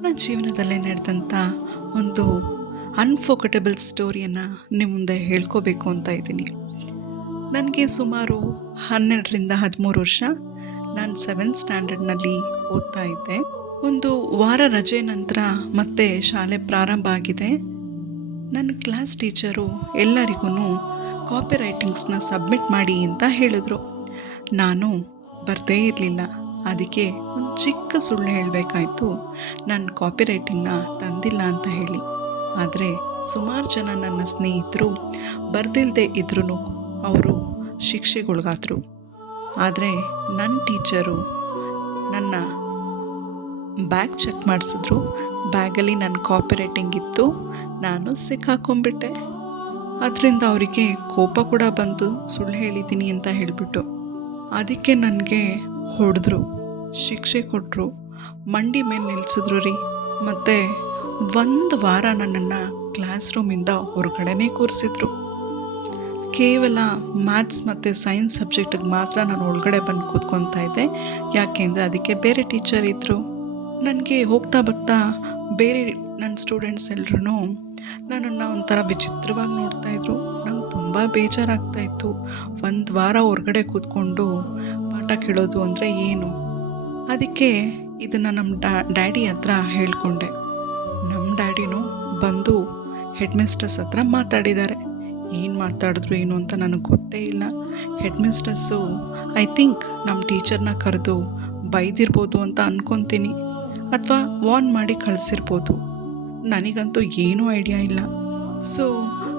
ನನ್ನ ಜೀವನದಲ್ಲೇ ನಡೆದಂಥ ಒಂದು ಅನ್ಫೋಕಟಬಲ್ ಸ್ಟೋರಿಯನ್ನು ನಿಮ್ಮ ಮುಂದೆ ಹೇಳ್ಕೋಬೇಕು ಅಂತ ಇದ್ದೀನಿ. ನನಗೆ ಸುಮಾರು ಹನ್ನೆರಡರಿಂದ ಹದಿಮೂರು ವರ್ಷ. ನಾನು ಸೆವೆಂತ್ ಸ್ಟ್ಯಾಂಡರ್ಡ್ನಲ್ಲಿ ಓದ್ತಾ ಇದ್ದೆ. ಒಂದು ವಾರ ರಜೆ ನಂತರ ಮತ್ತೆ ಶಾಲೆ ಪ್ರಾರಂಭ ಆಗಿದೆ. ನನ್ನ ಕ್ಲಾಸ್ ಟೀಚರು ಎಲ್ಲರಿಗೂ ಕಾಪಿ ರೈಟಿಂಗ್ಸ್ನ ಸಬ್ಮಿಟ್ ಮಾಡಿ ಅಂತ ಹೇಳಿದ್ರು. ನಾನು ಬರದೇ ಇರಲಿಲ್ಲ. ಅದಕ್ಕೆ ಒಂದು ಚಿಕ್ಕ ಸುಳ್ಳು ಹೇಳಬೇಕಾಯ್ತು. ನಾನು ಕಾಪಿ ರೈಟಿಂಗ್ನ ತಂದಿಲ್ಲ ಅಂತ ಹೇಳಿ. ಆದರೆ ಸುಮಾರು ಜನ ನನ್ನ ಸ್ನೇಹಿತರು ಬರ್ದಿಲ್ಲದೆ ಇದ್ರೂ ಅವರು ಶಿಕ್ಷೆಗೊಳಗಾದರು. ಆದರೆ ನನ್ನ ಟೀಚರು ನನ್ನ ಬ್ಯಾಗ್ ಚೆಕ್ ಮಾಡಿಸಿದ್ರು. ಬ್ಯಾಗಲ್ಲಿ ನನ್ನ ಕಾಪಿ ರೈಟಿಂಗ್ ಇತ್ತು. ನಾನು ಸಿಕ್ಕಾಕೊಂಡ್ಬಿಟ್ಟೆ. ಅದರಿಂದ ಅವರಿಗೆ ಕೋಪ ಕೂಡ ಬಂತು. ಸುಳ್ಳು ಹೇಳಿದ್ದೀನಿ ಅಂತ ಹೇಳಿಬಿಟ್ಟು. ಅದಕ್ಕೆ ನನಗೆ ಹೊಡೆದ್ರು. ಶಿಕ್ಷೆ ಕೊಟ್ಟರು ಮಂಡಿ ಮೇಲೆ ನಿಲ್ಲಿಸಿದ್ರು ರೀ. ಮತ್ತು ಒಂದು ವಾರ ನನ್ನನ್ನು ಕ್ಲಾಸ್ ರೂಮಿಂದ ಹೊರಗಡೆನೇ ಕೂರಿಸಿದ್ರು. ಕೇವಲ ಮ್ಯಾಥ್ಸ್ ಮತ್ತು ಸೈನ್ಸ್ ಸಬ್ಜೆಕ್ಟಿಗೆ ಮಾತ್ರ ನಾನು ಒಳಗಡೆ ಬಂದು ಕೂತ್ಕೊತಾ ಇದ್ದೆ. ಯಾಕೆಂದರೆ ಅದಕ್ಕೆ ಬೇರೆ ಟೀಚರ್ ಇದ್ದರು ನನಗೆ ಹೋಗ್ತಾ ಬರ್ತಾ ಬೇರೆ ನನ್ನ ಸ್ಟೂಡೆಂಟ್ಸ್ ಎಲ್ಲರೂ ನನ್ನನ್ನು ಒಂಥರ ವಿಚಿತ್ರವಾಗಿ ನೋಡ್ತಾಯಿದ್ರು ನಂಗೆ ತುಂಬ ಬೇಜಾರಾಗ್ತಾಯಿತ್ತು ಒಂದು ವಾರ ಹೊರಗಡೆ ಕೂತ್ಕೊಂಡು ಪಾಠ ಕೇಳೋದು ಅಂದರೆ ಏನು? ಅದಕ್ಕೆ ಇದನ್ನು ನಮ್ಮ ಡಾ, ಡ್ಯಾಡಿ ಹತ್ರ ಹೇಳಿಕೊಂಡೆ. ನಮ್ಮ ಡ್ಯಾಡಿನೂ ಬಂದು ಹೆಡ್ ಮಿಸ್ಟರ್ಸ್ ಹತ್ರ ಮಾತಾಡಿದ್ದಾರೆ. ಏನು ಮಾತಾಡಿದ್ರು ಏನು ಅಂತ ನನಗೆ ಗೊತ್ತೇ ಇಲ್ಲ. ಹೆಡ್ ಐ ಥಿಂಕ್ ನಮ್ಮ ಟೀಚರ್ನ ಕರೆದು ಬೈದಿರ್ಬೋದು ಅಂತ ಅಂದ್ಕೊತೀನಿ ಅಥವಾ ವಾರ್ನ್ ಮಾಡಿ ಕಳಿಸಿರ್ಬೋದು. ನನಗಂತೂ ಏನೂ ಐಡಿಯಾ ಇಲ್ಲ. ಸೊ,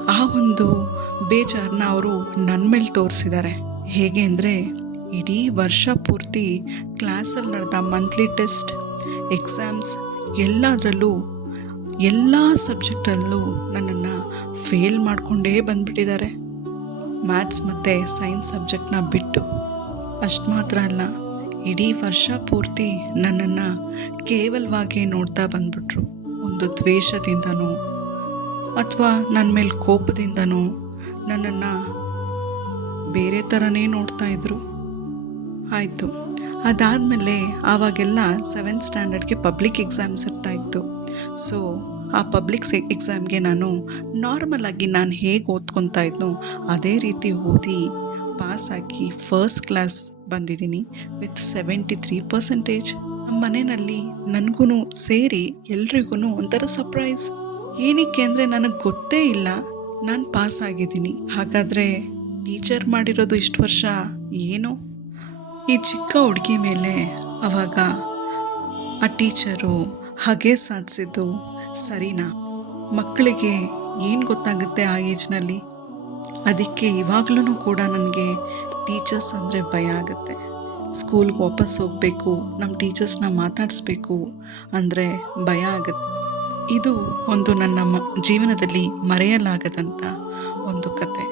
ಆ ಒಂದು ಬೇಜಾರನ್ನ ಅವರು ನನ್ನ ಮೇಲೆ ತೋರಿಸಿದ್ದಾರೆ. ಹೇಗೆ ಅಂದರೆ ಇಡೀ ವರ್ಷ ಪೂರ್ತಿ ಕ್ಲಾಸಲ್ಲಿ ನಡೆದ ಮಂತ್ಲಿ ಟೆಸ್ಟ್ ಎಕ್ಸಾಮ್ಸ್ ಎಲ್ಲದರಲ್ಲೂ ಎಲ್ಲ ಸಬ್ಜೆಕ್ಟಲ್ಲೂ ನನ್ನನ್ನು ಫೇಲ್ ಮಾಡಿಕೊಂಡೇ ಬಂದ್ಬಿಟ್ಟಿದ್ದಾರೆ. ಮ್ಯಾಥ್ಸ್ ಮತ್ತು ಸೈನ್ಸ್ ಸಬ್ಜೆಕ್ಟ್ನ ಬಿಟ್ಟು ಅಷ್ಟು ಮಾತ್ರ ಅಲ್ಲ, ಇಡೀ ವರ್ಷ ಪೂರ್ತಿ ನನ್ನನ್ನು ಕೇವಲವಾಗಿ ನೋಡ್ತಾ ಬಂದ್ಬಿಟ್ರು. ಒಂದು ದ್ವೇಷದಿಂದನೋ ಅಥವಾ ನನ್ನ ಮೇಲೆ ಕೋಪದಿಂದನೋ ನನ್ನನ್ನು ಬೇರೆ ಥರನೇ ನೋಡ್ತಾ ಇದ್ರು. ಆಯಿತು. ಅದಾದಮೇಲೆ ಆವಾಗೆಲ್ಲ ಸೆವೆಂತ್ ಸ್ಟ್ಯಾಂಡರ್ಡ್ಗೆ ಪಬ್ಲಿಕ್ ಎಕ್ಸಾಮ್ಸ್ ಇರ್ತಾ ಇತ್ತು. ಸೊ ಆ ಪಬ್ಲಿಕ್ ಎಕ್ಸಾಮ್ಗೆ ನಾನು ನಾರ್ಮಲಾಗಿ ನಾನು ಹೇಗೆ ಓದ್ಕೊತಾ ಇದ್ನೋ ಅದೇ ರೀತಿ ಓದಿ ಪಾಸ್ ಆಗಿ ಫಸ್ಟ್ ಕ್ಲಾಸ್ ಬಂದಿದ್ದೀನಿ ವಿತ್ ಸೆವೆಂಟಿ ತ್ರೀ ಪರ್ಸೆಂಟೇಜ್ ನಮ್ಮ ಮನೆಯಲ್ಲಿ ನನಗೂ ಸೇರಿ ಎಲ್ರಿಗೂ ಒಂಥರ ಸರ್ಪ್ರೈಸ್ ಏನಕ್ಕೆ ಅಂದರೆ ನನಗೆ ಗೊತ್ತೇ ಇಲ್ಲ. ನಾನು ಪಾಸ್ ಆಗಿದ್ದೀನಿ. ಹಾಗಾದರೆ ಟೀಚರ್ ಮಾಡಿರೋದು ಇಷ್ಟು ವರ್ಷ, ಏನು? ಈ ಚಿಕ್ಕ ಹುಡುಗಿ ಮೇಲೆ ಅವಾಗ ಆ ಟೀಚರು ಹಾಗೆ ಸಾಧಿಸಿದ್ದು ಸರಿನಾ? ಮಕ್ಕಳಿಗೆ ಏನು ಗೊತ್ತಾಗುತ್ತೆ ಆ ಏಜ್ನಲ್ಲಿ ಅದಕ್ಕೆ ಇವಾಗಲೂ ಕೂಡ ನನಗೆ ಟೀಚರ್ಸ್ ಅಂದರೆ ಭಯ ಆಗುತ್ತೆ. ಸ್ಕೂಲ್ಗೆ ವಾಪಸ್ ಹೋಗಬೇಕು ನಮ್ಮ ಟೀಚರ್ಸ್ನ ಮಾತಾಡಿಸ್ಬೇಕು ಅಂದರೆ ಭಯ ಆಗುತ್ತೆ. ಇದು ಒಂದು ನನ್ನ ಮ, ಜೀವನದಲ್ಲಿ ಮರೆಯಲಾಗದಂಥ ಒಂದು ಕತೆ.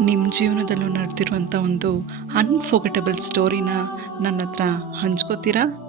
ನಿಮ್ಮ ಜೀವನದಲ್ಲೂ ನಡೆದಿರುವಂಥ ಒಂದು ಅನ್ಫೋಗಟಬಲ್ ಸ್ಟೋರಿನ ನನ್ನ ಹತ್ರ ಹಂಚ್ಕೋತೀರಾ?